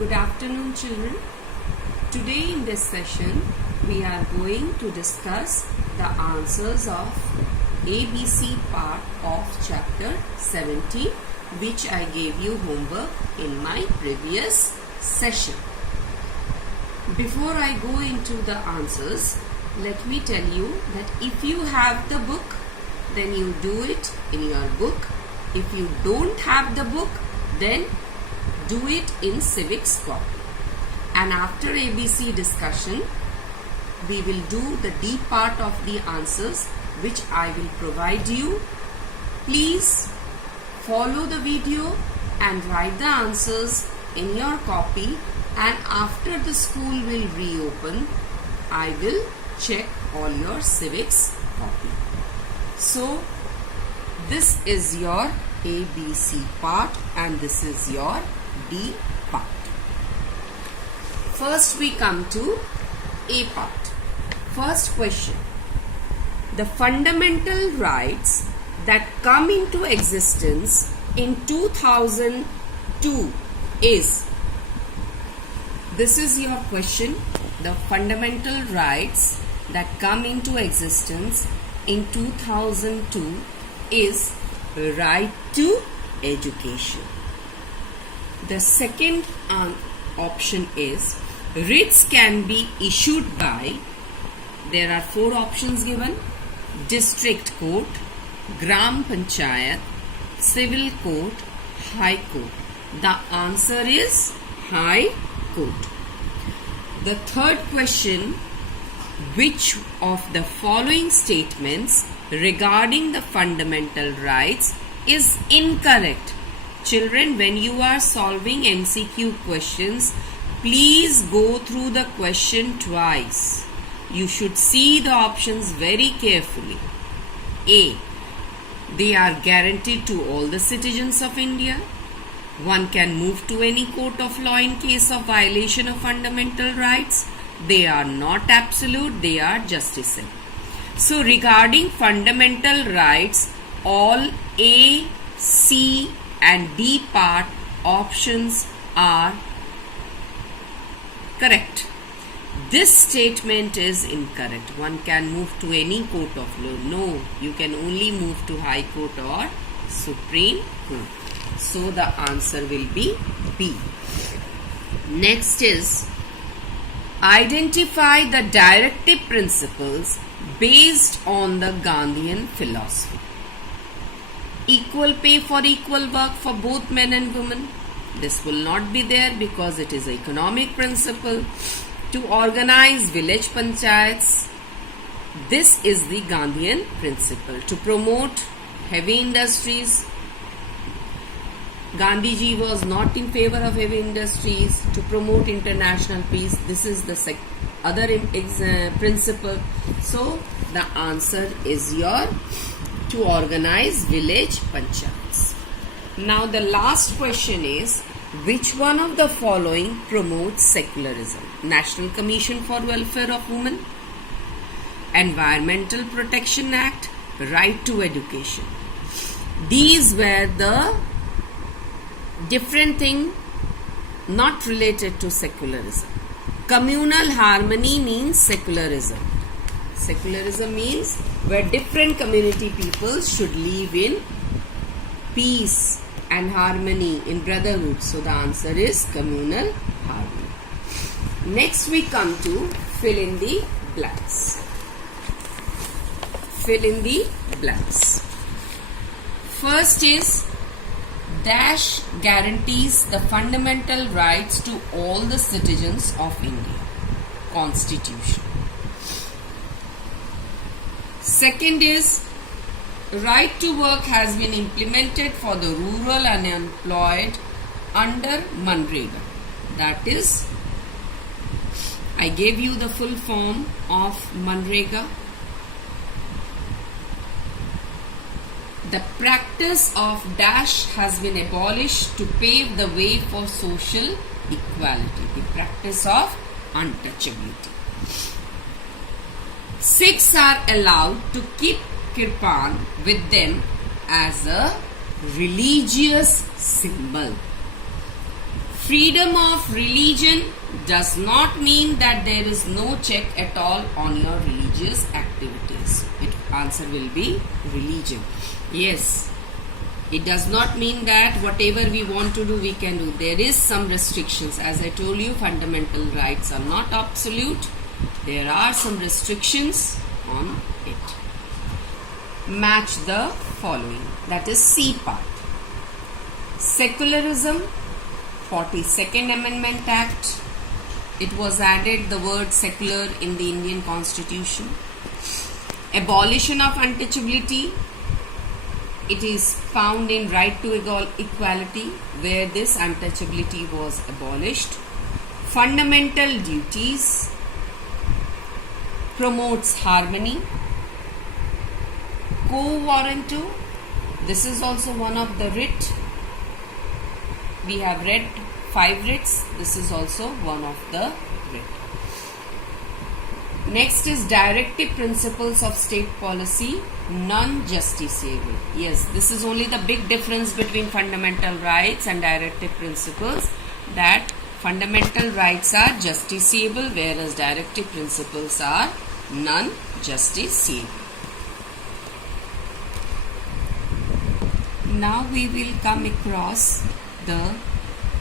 Good afternoon, children. Today in this session, we are going to discuss the answers of ABC part of chapter 17, which I gave you homework in my previous session. Before I go into the answers, let me tell you that if you have the book, then you do it in your book. If you don't have the book, then do it in civics copy. And after ABC discussion, we will do the D part of the answers, which I will provide you. Please follow the video and write the answers in your copy, and after the school will reopen, I will check all your civics copy. So this is your ABC part and this is your D part. First we come to A part. First question. The fundamental rights that come into existence in 2002 is. This is your question. The fundamental rights that come into existence in 2002 is right to education. The second option is writs can be issued by, there are four options given: district court, gram panchayat, civil court, high court. The answer is high court. The third question, which of the following statements regarding the fundamental rights is incorrect? Children, when you are solving MCQ questions, please go through the question twice. You should see the options very carefully. A. They are guaranteed to all the citizens of India. One can move to any court of law in case of violation of fundamental rights. They are not absolute, they are justiciable. So regarding fundamental rights, all A, C and D part options are correct. This statement is incorrect. One can move to any court of law. No, you can only move to High Court or Supreme Court. So the answer will be B. Next is, identify the directive principles based on the Gandhian philosophy. Equal pay for equal work for both men and women. This will not be there because it is an economic principle. To organize village panchayats. This is the Gandhian principle. To promote heavy industries. Gandhiji was not in favor of heavy industries. To promote international peace. This is the other principle. So the answer is your to organize village panchayats. Now the last question is, which one of the following promotes secularism? National Commission for Welfare of Women, Environmental Protection Act, Right to Education. These were the different thing not related to secularism. Communal harmony means secularism. Secularism means where different community people should live in peace and harmony, in brotherhood. So the answer is communal harmony. Next we come to fill in the blanks. Fill in the blanks. First is, dash guarantees the fundamental rights to all the citizens of India. Constitution. Second is, right to work has been implemented for the rural unemployed under MNREGA. That is, I gave you the full form of MNREGA. The practice of dash has been abolished to pave the way for social equality. The practice of untouchability. Sikhs are allowed to keep kirpan with them as a religious symbol. Freedom of religion does not mean that there is no check at all on your religious activities. Answer will be religion. Yes, it does not mean that whatever we want to do we can do. There is some restrictions. As I told you, fundamental rights are not absolute. There are some restrictions on it. Match the following. That is C part. Secularism, 42nd Amendment Act. It was added the word secular in the Indian Constitution. Abolition of untouchability. It is found in Right to Equality, where this untouchability was abolished. Fundamental duties. Promotes harmony. Quo warranto. This is also one of the writ. We have read 5 writs. This is also one of the writ. Next is directive principles of state policy, non-justiciable. Yes, this is only the big difference between fundamental rights and directive principles, that fundamental rights are justiciable whereas directive principles are non-justiciable. Now we will come across the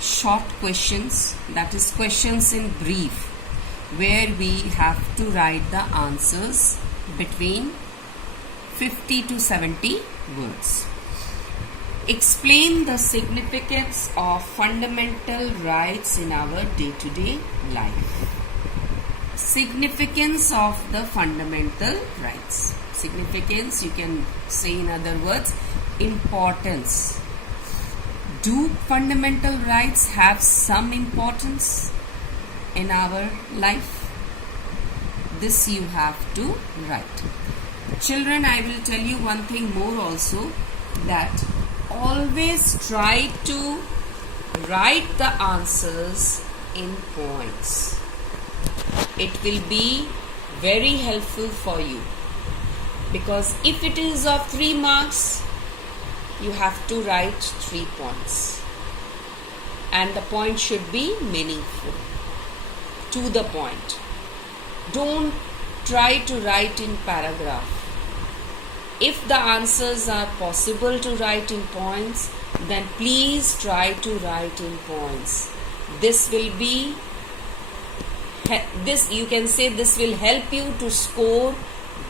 short questions, that is questions in brief, where we have to write the answers between 50 to 70 words. Explain the significance of fundamental rights in our day-to-day life. Significance of the fundamental rights. Significance, you can say in other words, importance. Do fundamental rights have some importance in our life? This you have to write. Children, I will tell you one thing more also, that always try to write the answers in points. It will be very helpful for you, because if it is of 3 marks, you have to write 3 points, and the point should be meaningful, to the point. Don't try to write in paragraph. If the answers are possible to write in points, then please try to write in points. This will be, you can say this will help you to score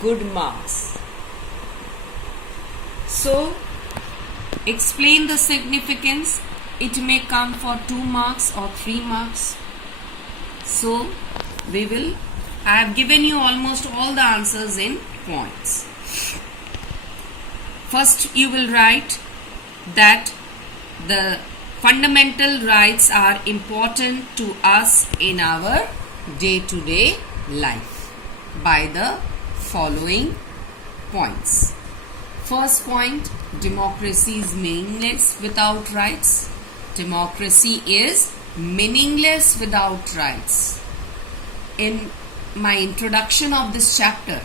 good marks. So, explain the significance. It may come for 2 marks or 3 marks. So, I have given you almost all the answers in points. First, you will write that the fundamental rights are important to us in our day-to-day life by the following points. First point, democracy is meaningless without rights. Democracy is meaningless without rights. In my introduction of this chapter,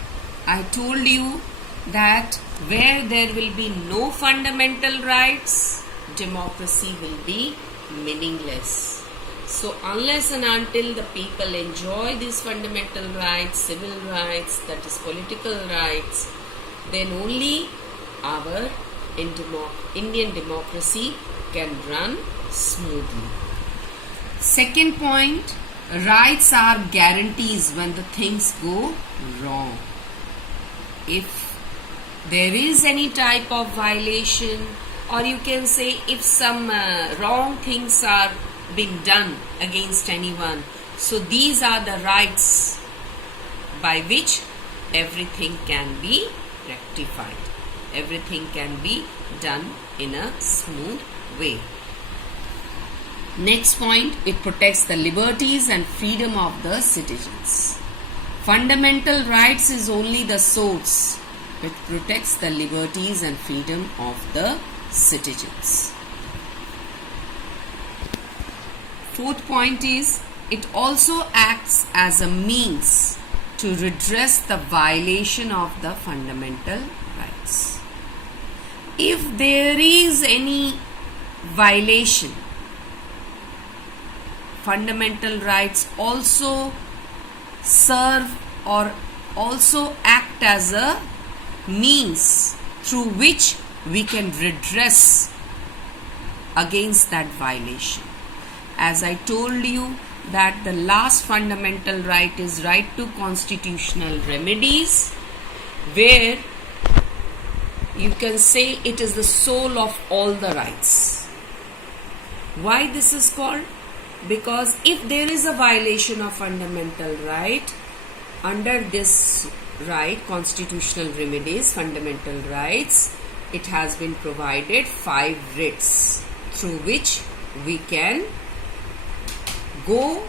I told you that where there will be no fundamental rights, democracy will be meaningless. So unless and until the people enjoy these fundamental rights, civil rights, that is political rights, then only our Indian democracy can run smoothly. Second point, rights are guarantees when the things go wrong. If there is any type of violation, or you can say if some wrong things are being done against anyone, so these are the rights by which everything can be rectified. Everything can be done in a smooth way. Next point, it protects the liberties and freedom of the citizens. Fundamental rights is only the source which protects the liberties and freedom of the citizens. Fourth point is, it also acts as a means to redress the violation of the fundamental rights. If there is any violation, fundamental rights also serve or also act as a means through which we can redress against that violation. As I told you that the last fundamental right is right to constitutional remedies, where you can say it is the soul of all the rights. Why this is called? Because if there is a violation of fundamental right, under this right, constitutional remedies, fundamental rights, it has been provided 5 writs through which we can go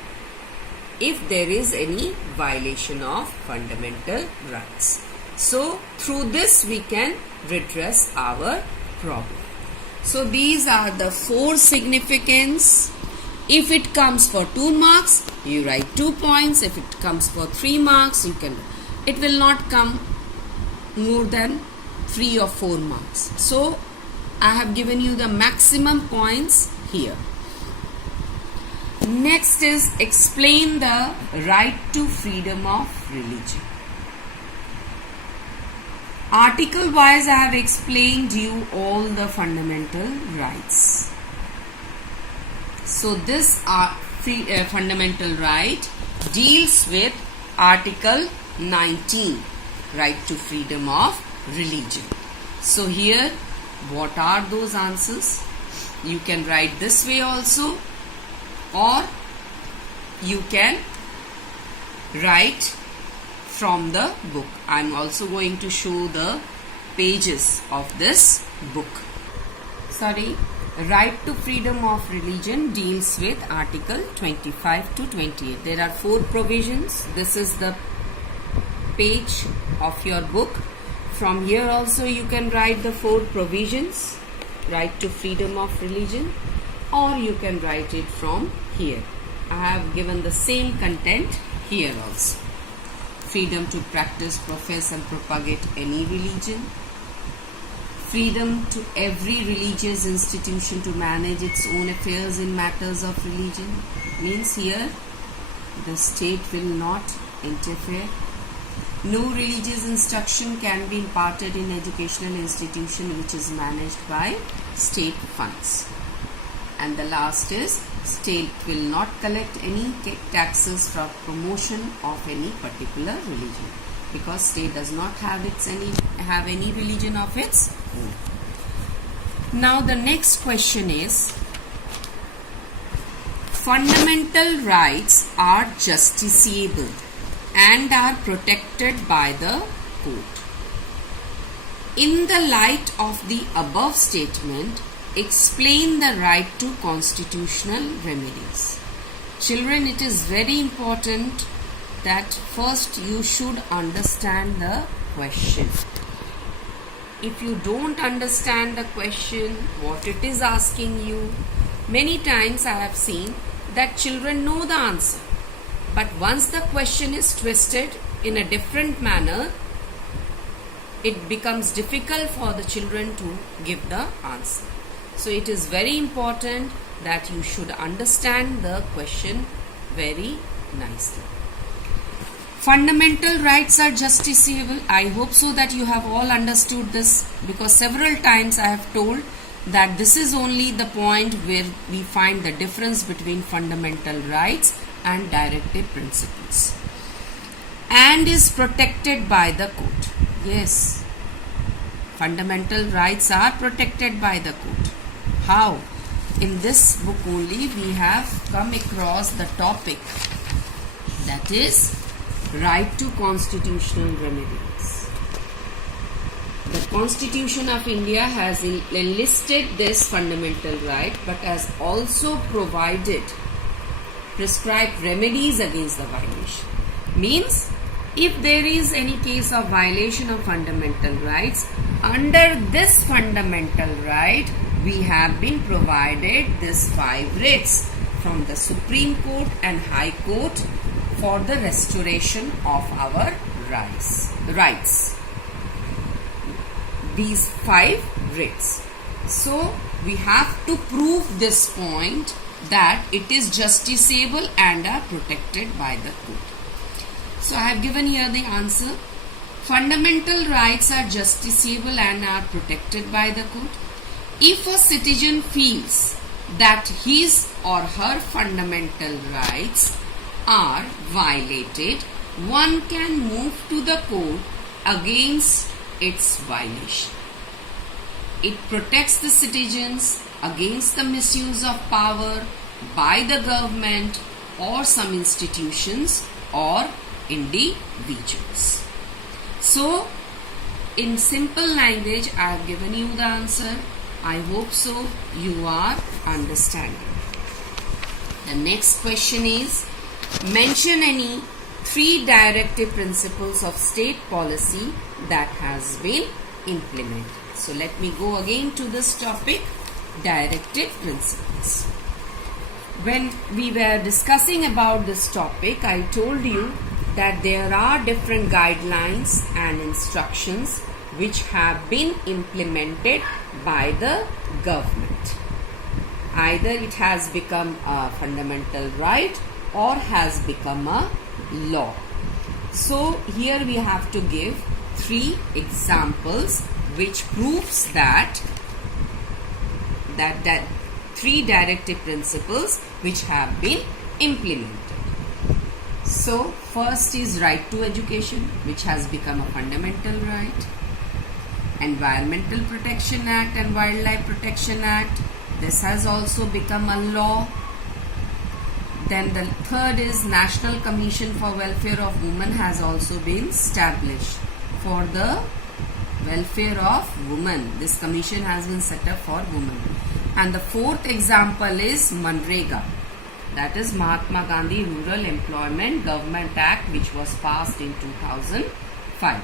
if there is any violation of fundamental rights. So through this we can redress our problem. So these are the 4 significance. If it comes for 2 marks, you write 2 points. If it comes for 3 marks, it will not come more than 3 or 4 marks. So I have given you the maximum points here. Next is explain the right to freedom of religion. Article wise I have explained you all the fundamental rights. So this fundamental right deals with Article 19, right to freedom of religion. So here, what are those answers? You can write this way also, or you can write from the book. I am also going to show the pages of this book. Right to freedom of religion deals with Article 25 to 28. There are 4 provisions. This is the page of your book. From here also you can write the 4 provisions, right to freedom of religion, or you can write it from here. I have given the same content here also. Freedom to practice, profess and propagate any religion. Freedom to every religious institution to manage its own affairs in matters of religion. Means here the state will not interfere. No religious instruction can be imparted in educational institution which is managed by state funds. And the last is, state will not collect any taxes for promotion of any particular religion, because state does not have any religion of its own. Now the next question is, fundamental rights are justiciable and are protected by the court. In the light of the above statement, explain the right to constitutional remedies. Children, it is very important that first you should understand the question. If you don't understand the question, what it is asking you, many times I have seen that children know the answer, but once the question is twisted in a different manner, it becomes difficult for the children to give the answer. So it is very important that you should understand the question very nicely. Fundamental rights are justiciable. I hope so that you have all understood this, because several times I have told that this is only the point where we find the difference between fundamental rights and directive principles. And is protected by the court. Yes, fundamental rights are protected by the court. How? In this book only we have come across the topic, that is right to constitutional remedies. The Constitution of India has enlisted this fundamental right, but has also prescribed remedies against the violation. Means, if there is any case of violation of fundamental rights, under this fundamental right, we have been provided this 5 writs from the Supreme Court and High Court for the restoration of our rights. These 5 writs. So we have to prove this point that it is justiciable and are protected by the code. So I have given here the answer. Fundamental rights are justiciable and are protected by the code. If a citizen feels that his or her fundamental rights are violated, one can move to the court against its violation. It protects the citizens against the misuse of power by the government or some institutions or individuals. So, in simple language, I have given you the answer. I hope so you are understanding. The next question is, mention any 3 directive principles of state policy that has been implemented. So let me go again to this topic, directive principles. When we were discussing about this topic, I told you that there are different guidelines and instructions which have been implemented by the government. Either it has become a fundamental right or has become a law. So here we have to give 3 examples which proves that 3 directive principles which have been implemented. So first is right to education, which has become a fundamental right. Environmental Protection Act and Wildlife Protection Act, this has also become a law. Then the third is National Commission for Welfare of Women has also been established for the welfare of women. This commission has been set up for women. And the fourth example is Manrega, that is Mahatma Gandhi Rural Employment Government Act, which was passed in 2005.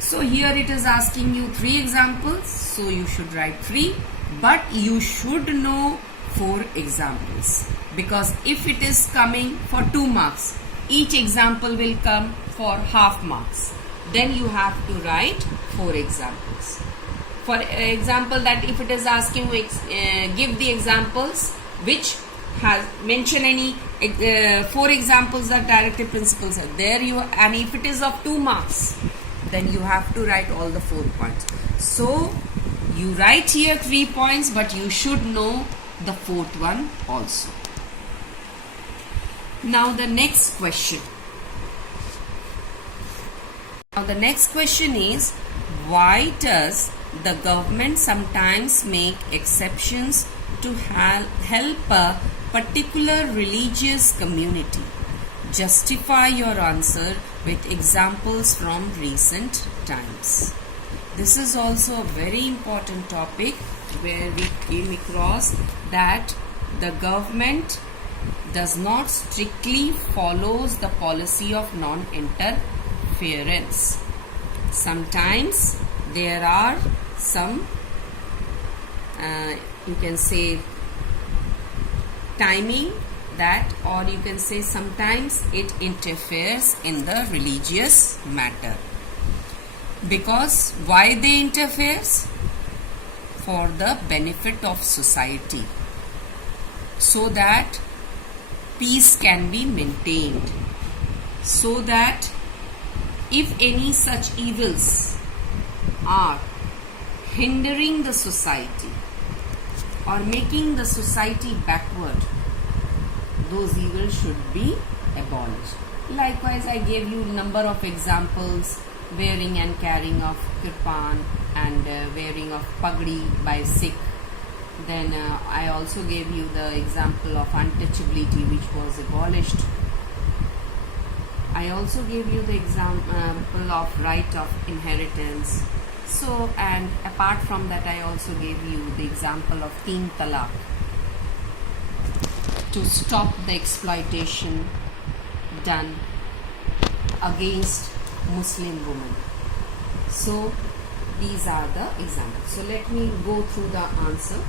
So here it is asking you 3 examples, so you should write 3, but you should know 4 examples, because if it is coming for 2 marks, each example will come for half marks. Then you have to write 4 examples. For example, that if it is asking you give the examples which has mention any 4 examples that directive principles are there, and if it is of 2 marks, then you have to write all the 4 points. So you write here 3 points, but you should know the 4th one also. Now the next question. Now the next question is, why does the government sometimes make exceptions to help a particular religious community? Justify your answer with examples from recent times. This is also a very important topic where we came across that the government does not strictly follows the policy of non-interference. Sometimes there are some you can say timing that, or you can say sometimes it interferes in the religious matter. Because why they interferes? For the benefit of society, so that peace can be maintained, so that if any such evils are hindering the society or making the society backward, those evils should be abolished. Likewise, I gave you number of examples: wearing and carrying of kirpan and wearing of pagdi by Sikh. Then I also gave you the example of untouchability, which was abolished. I also gave you the example of right of inheritance. So, and apart from that, I also gave you the example of Teen Talaq, to stop the exploitation done against Muslim women. So these are the examples. So let me go through the answer.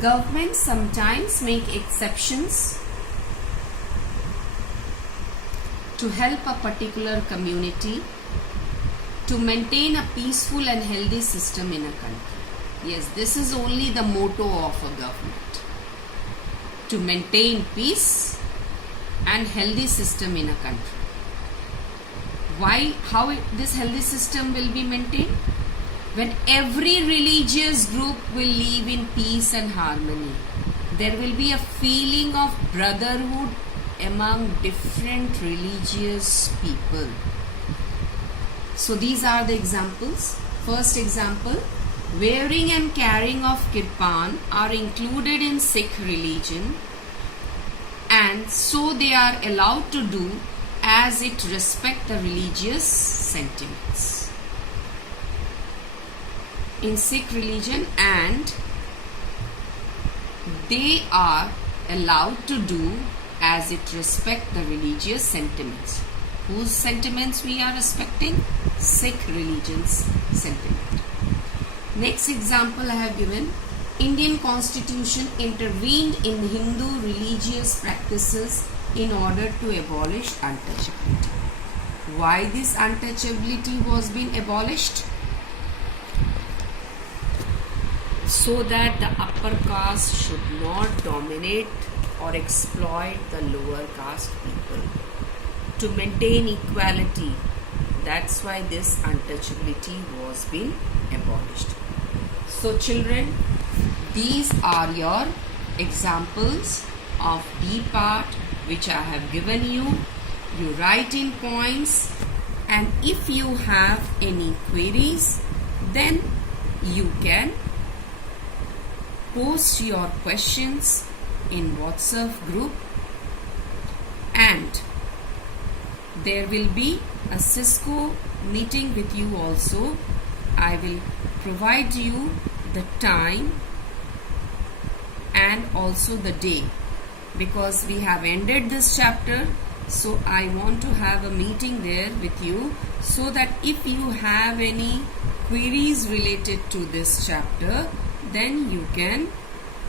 Governments sometimes make exceptions to help a particular community to maintain a peaceful and healthy system in a country. Yes, this is only the motto of a government. to maintain peace and healthy system in a country. How this healthy system will be maintained? When every religious group will live in peace and harmony, there will be a feeling of brotherhood among different religious people. So these are the examples. First example, wearing and carrying of kirpan are included in Sikh religion, and so they are allowed to do as it respects the religious sentiments in Sikh religion, and they are allowed to do as it respects the religious sentiments. Whose sentiments we are respecting? Sikh religion's sentiment. Next example I have given. Indian Constitution intervened in Hindu religious practices in order to abolish untouchability. Why this untouchability was being abolished? So that the upper caste should not dominate or exploit the lower caste people. To maintain equality, that's why this untouchability was being abolished. So children, these are your examples of B part which I have given you. You write in points, and if you have any queries, then you can post your questions in WhatsApp group, and there will be a Cisco meeting with you also. I will provide you the time and also the day, because we have ended this chapter, so I want to have a meeting there with you, so that if you have any queries related to this chapter, then you can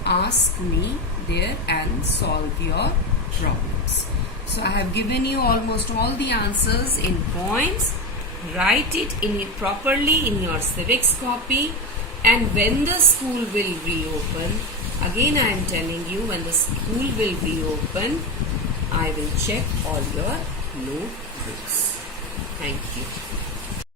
ask me there and solve your problems. So I have given you almost all the answers in points. Write it properly in your civics copy, and when the school will reopen, again I am telling you, when the school will reopen, I will check all your notebooks. Thank you.